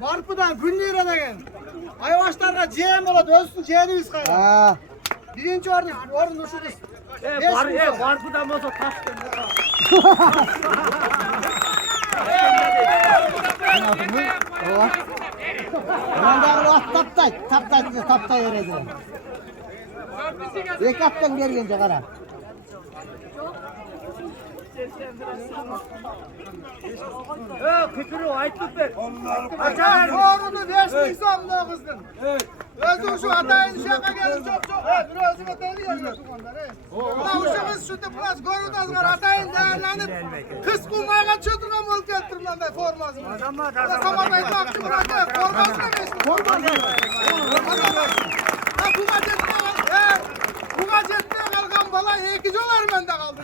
Varpıdan Güllü'ye de gel. Ayvaşlarla CM oladı. Ölsün CM'i biz kaydı. Birinci orada uçuruz. Varpıdan olsa taş Taptay öğrenci. Rekattan gelince kara. Kıkırı aytlık ver. Açar doğrunu 5.000 somluğa kızdın. Özür şu atayın şaka gelin çok. Bir özür atayın yazıyorsun onları. Ulan uşağız şurada biraz görürdüz var atayın değerlenip. Kız kumaya kaçıyordun ama ol getirin lan da forması. Samanayı baktım bırakın forması ne beşin? Forması. Ha bu gazetine kalkan bala ekici olar bende kaldı.